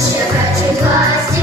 Ще працюють власті